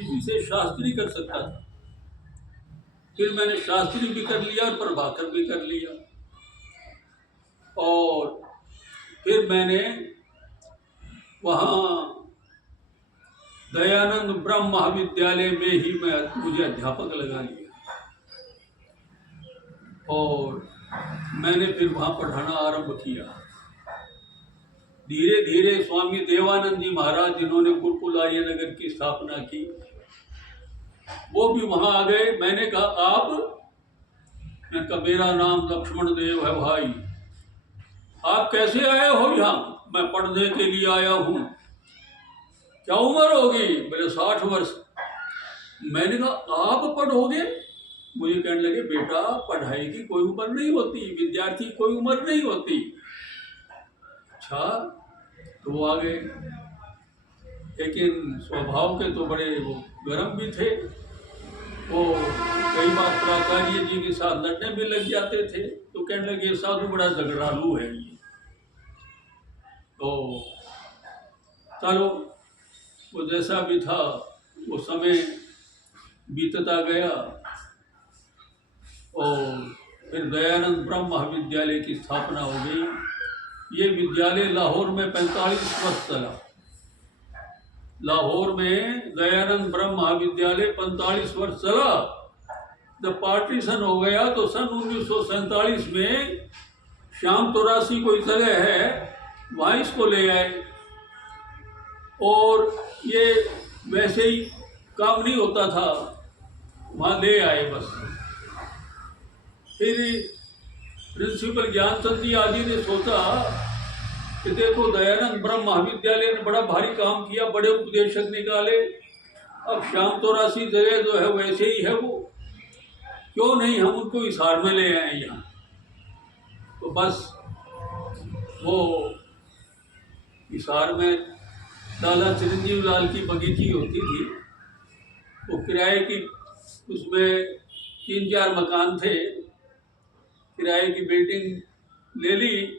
किसी से शास्त्री कर सकता था। फिर मैंने शास्त्री भी कर लिया और प्रभाकर भी कर लिया, और फिर मैंने वहाँ दयानंद ब्रह्म महाविद्यालय में ही मुझे अध्यापक लगा लिया, और मैंने फिर वहाँ पढ़ाना आरंभ किया। धीरे धीरे स्वामी देवानंद जी महाराज, जिन्होंने गुरुकुल आर्यनगर की स्थापना की, वो भी वहाँ आ गए। मैंने कहा मैंने कहा मेरा नाम लक्ष्मण देव है भाई, आप कैसे आए हो यहाँ? मैं पढ़ने के लिए आया हूँ। क्या उम्र होगी? बोले 60 वर्ष। मैंने कहा आप पढ़ोगे? मुझे कहने लगे बेटा, पढ़ाई की कोई उम्र नहीं होती, विद्यार्थी की कोई उम्र नहीं होती। अच्छा, तो वो आ गए, लेकिन स्वभाव के तो बड़े वो गर्म भी थे। वो कई बार प्राचार्य जी के साथ लड़ने भी लग जाते थे, तो कहने लगे साधु बड़ा झगड़ालू है ये। तो चलो, वो जैसा भी था, वो समय बीतता गया, और फिर दयानंद ब्रह्म महाविद्यालय की स्थापना हो गई। ये विद्यालय लाहौर में 45 वर्ष चला। लाहौर में दयानंद ब्रह्म महाविद्यालय 45 वर्ष चला। जब पार्टीशन हो गया तो सन 1947 में श्याम तोरासी कोई जगह है, वहाँ इसको ले आए, और ये वैसे ही काम नहीं होता था, वहाँ ले आए बस। फिर प्रिंसिपल ज्ञानचंद जी आदि ने सोचा कि देखो दयानंद ब्रह्म महाविद्यालय ने बड़ा भारी काम किया, बड़े उपदेशक निकाले, अब श्याम तोरासी जगह जो है वैसे ही है, वो क्यों नहीं हम उनको हिसार में ले आए यहाँ। तो बस वो हिसार में लाला चिरंजीव लाल की बगीची होती थी, वो किराए की, उसमें 3-4 मकान थे, किराए की बिल्डिंग ले ली,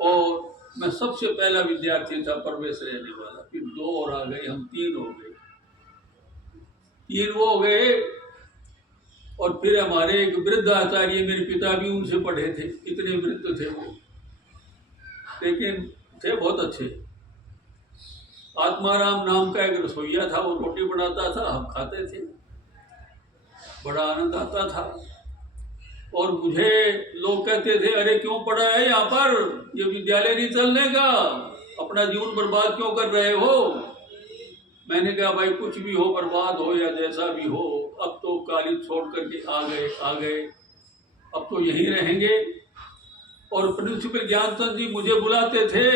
और मैं सबसे पहला विद्यार्थी था प्रवेश रहने वाला। फिर 2 और आ गए, हम 3 हो गए, 3 वो हो गए, और फिर हमारे एक वृद्ध आचार्य, मेरे पिता भी उनसे पढ़े थे, इतने वृद्ध थे वो, लेकिन थे बहुत अच्छे। आत्माराम नाम का एक रसोइया था, वो रोटी बनाता था, हम खाते थे, बड़ा आनंद आता था। और मुझे लोग कहते थे अरे क्यों पढ़ा है यहाँ पर, ये विद्यालय नहीं चलने का, अपना जीवन बर्बाद क्यों कर रहे हो? मैंने कहा भाई कुछ भी हो, बर्बाद हो या जैसा भी हो, अब तो कॉलेज छोड़ करके आ गए, अब तो यहीं रहेंगे। और प्रिंसिपल ज्ञानचंद जी मुझे बुलाते थे,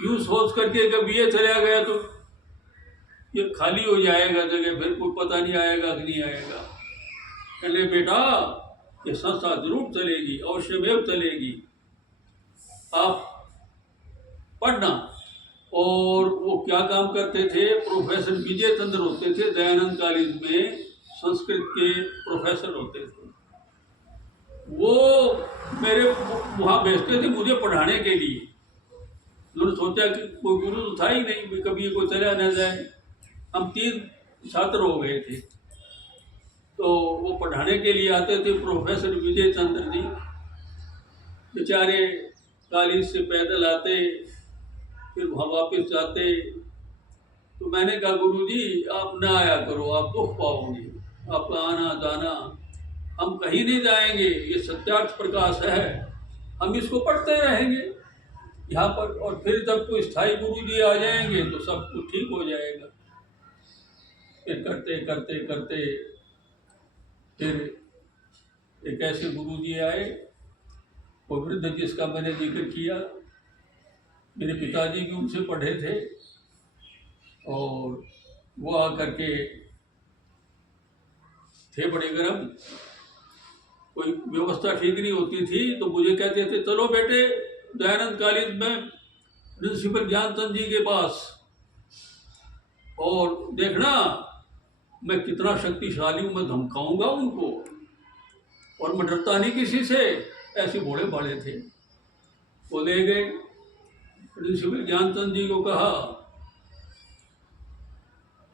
यूँ सोच करके कभी ये चला गया तो ये खाली हो जाएगा जगह, फिर कोई पता नहीं आएगा कि नहीं आएगा। कहले बेटा ये संस्था जरूर चलेगी, अवश्यमेव चलेगी, आप पढ़ना। और वो क्या काम करते थे, प्रोफेसर विजय चंद्र होते थे दयानंद कॉलेज में, संस्कृत के प्रोफेसर होते थे, वो मेरे वहाँ भेजते थे मुझे पढ़ाने के लिए। उन्होंने सोचा कि कोई गुरु तो था ही नहीं, कभी कोई चला न जाए। हम 3 छात्र हो गए थे, तो वो पढ़ाने के लिए आते थे प्रोफेसर विजय चंद्र जी, बेचारे कॉलेज से पैदल आते, फिर वहाँ वापस जाते। तो मैंने कहा गुरुजी आप ना आया करो, आप दुख पाओगे, आपका आना जाना, हम कहीं नहीं जाएंगे, ये सत्यार्थ प्रकाश है, हम इसको पढ़ते रहेंगे यहाँ पर, और फिर जब कोई स्थायी गुरुजी आ जाएंगे तो सब कुछ ठीक हो जाएगा। फिर करते करते करते फिर एक ऐसे गुरुजी आए, वो वृद्ध जिसका मैंने जिक्र किया, मेरे पिताजी भी उनसे पढ़े थे, और वो आकर के थे बड़े गर्म, कोई व्यवस्था ठीक नहीं होती थी, तो मुझे कहते थे चलो बेटे दयानंद कॉलेज में प्रिंसिपल ज्ञानचंद जी के पास, और देखना मैं कितना शक्तिशाली हूँ, मैं धमकाऊंगा उनको, और मैं डरता नहीं किसी से। ऐसे भोले भाले थे। वो ले गए, प्रिंसिपल ज्ञानचंद जी को कहा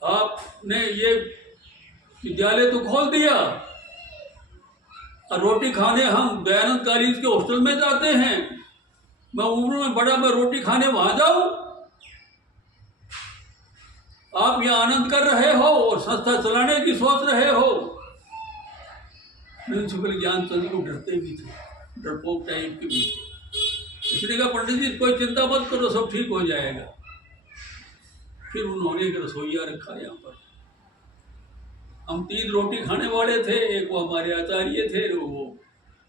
आपने ये विद्यालय तो खोल दिया और रोटी खाने हम दयानंद कॉलेज के हॉस्टल में जाते हैं। मैं उम्र में बड़ा, मैं रोटी खाने वहां जाऊं? आप यहाँ आनंद कर रहे हो और संस्था चलाने की सोच रहे हो। प्रिंसिपल ज्ञानचंद को डरते भी थे, डरपोक टाइप के भी थे। इसने कहा पंडित जी कोई चिंता मत करो, सब ठीक हो जाएगा। फिर उन्होंने एक रसोईया रखा यहाँ पर। हम 3 रोटी खाने वाले थे, एक वो हमारे आचार्य थे, वो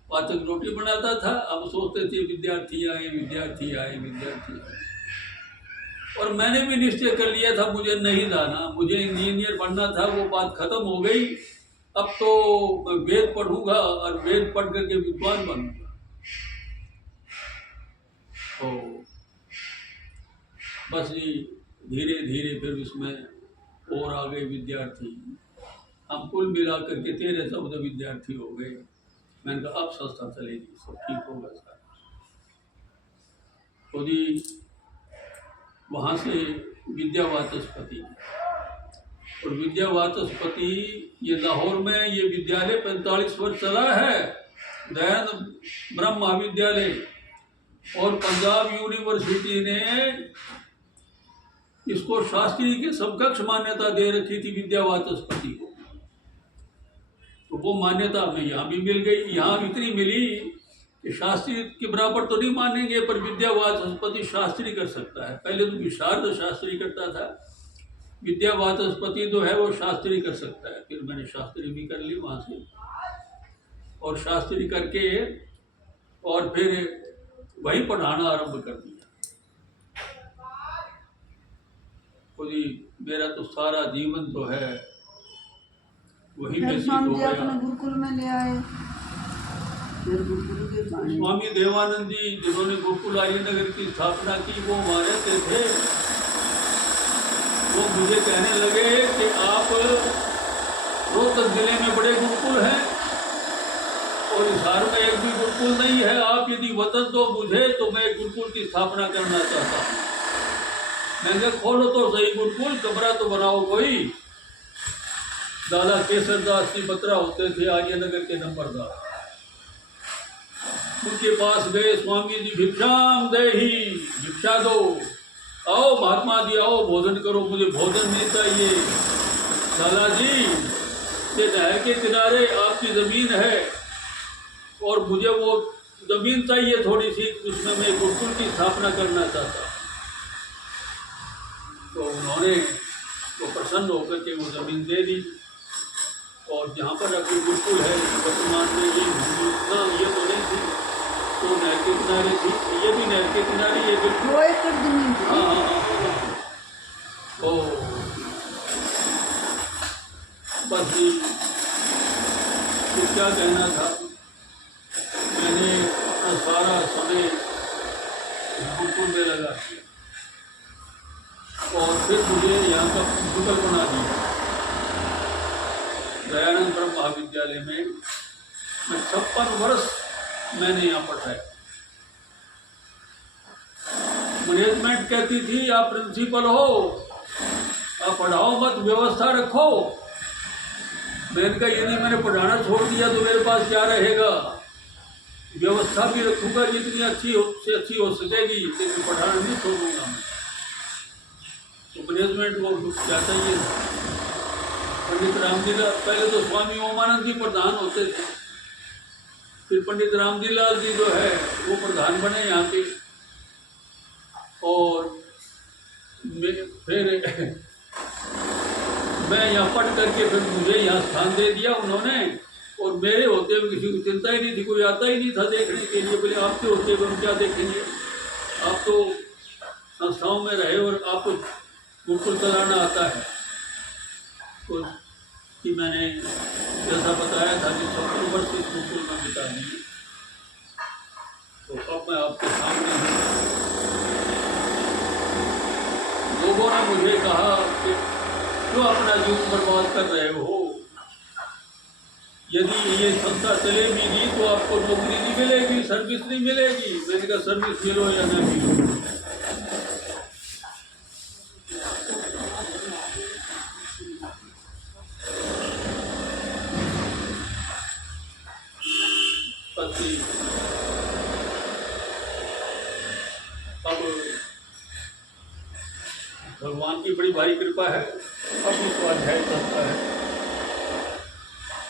पाचक रोटी बनाता था। अब सोचते थे विद्यार्थी आए, विद्यार्थी आए, विद्यार्थी आए। और मैंने भी निश्चय कर लिया था मुझे नहीं जाना, मुझे इंजीनियर बनना था। वो बात खत्म हो गई। अब तो मैं वेद पढ़ूंगा और वेद पढ़ करके विद्वान बनूंगा। तो बस ये धीरे धीरे फिर उसमें और आ गए विद्यार्थी। हम कुल मिला करके 13-14 विद्यार्थी हो गए। मैंने कहा अब संस्था चलेगी, सब ठीक होगा सर। तो जी वहाँ से विद्या वाचस्पति, और विद्या वाचस्पति ये लाहौर में ये विद्यालय 45 वर्ष चला है, दयानंद ब्रह्म महाविद्यालय। और पंजाब यूनिवर्सिटी ने इसको शास्त्री के समकक्ष मान्यता दे रखी थी विद्या वाचस्पति को। तो वो मान्यता हमें यहाँ भी मिल गई। यहाँ इतनी मिली कि शास्त्री के बराबर तो नहीं मानेंगे, पर विद्या वाचस्पति शास्त्री कर सकता है। पहले तो विशारद शास्त्री करता था, विद्या वाचस्पति जो है वो शास्त्री कर सकता है। फिर मैंने शास्त्री भी कर ली वहाँ से, और शास्त्री करके और फिर वही पढ़ाना आरंभ कर दिया। तो जी मेरा तो सारा जीवन जो है वही व्यतीत हो गया। गुरुकुल में ले आए स्वामी देवानंद जी जिन्होंने गुरुकुल आर्यनगर की स्थापना की, वो वहाँ रहते थे। वो मुझे कहने लगे कि आप रोहतक जिले में बड़े गुरुकुल हैं और हिसार में एक भी गुरुकुल नहीं है। आप यदि वतन दो मुझे तो मैं गुरुकुल की स्थापना करना चाहता हूँ। मैंने कहा खोलो तो सही गुरुकुल, कमरा तो बनाओ कोई। दादा केसरदास जी बत्रा होते थे आर्यनगर के नंबरदार। उनके पास गए, स्वामी जी भिक्षाम देही, भिक्षा दो, आओ महात्मा जी आओ भोजन करो, मुझे भोजन नहीं चाहिए। दादा जी ये नहर के किनारे आपकी ज़मीन है और मुझे वो ज़मीन चाहिए थोड़ी सी, उसमें मैं गुरुकुल की स्थापना करना चाहता। तो उन्होंने वो प्रसन्न होकर के वो ज़मीन दे दी। और जहाँ पर अभी गुरुकुल है वर्तमान में ये तो नहीं थी, तो नहर के किनारे थी। ये भी नहर के किनारे, ये भी 2 एकड़ जमीन थी। हाँ। तो बस तो क्या कहना था, मैंने अपना सारा समय गुरुकुल में लगा दिया और फिर मुझे यहाँ का प्रिंसिपल बना दिया दयानंद ब्रह्म महाविद्यालय में। मैं 56 वर्ष मैंने यहाँ पढ़ाया। मैनेजमेंट कहती थी आप प्रिंसिपल हो, आप पढ़ाओ मत, व्यवस्था रखो। मैंने कहा यदि मैंने पढ़ाना छोड़ दिया तो मेरे पास क्या रहेगा? व्यवस्था भी रखूंगा जितनी अच्छी हो सकेगी, लेकिन पढ़ाना नहीं छोड़ूंगा मैं। तो मैनेजमेंट को क्या चाहिए? पंडित रामजी लाल, पहले तो स्वामी ओमानंद जी प्रधान होते थे, फिर पंडित रामजी लाल जी जो है वो प्रधान बने यहाँ के। और फिर मैं यहाँ पढ़ करके फिर मुझे यहाँ स्थान दे दिया उन्होंने। और मेरे होते हुए किसी को चिंता ही नहीं थी, कोई आता ही नहीं था देखने के लिए। बोले आपके होते हुए हम क्या देखेंगे, आप तो संस्थाओं में रहे और आपको गुरुकुल चलाना आता है। तो कि मैंने जैसा बताया था कि 70 वर्ष इस गुरुकुल में बिता दिए। तो अब मैं आपके सामने हूँ। लोगों ने मुझे कहा कि क्यों अपना जीवन बर्बाद कर रहे हो, यदि ये संस्था चलेगी तो आपको नौकरी नहीं मिलेगी, सर्विस नहीं मिलेगी। मैंने कहा सर्विस मिलो या न मिलो, कि अब भगवान की बड़ी भारी कृपा है, अब ये स्वाध्याय चलता है।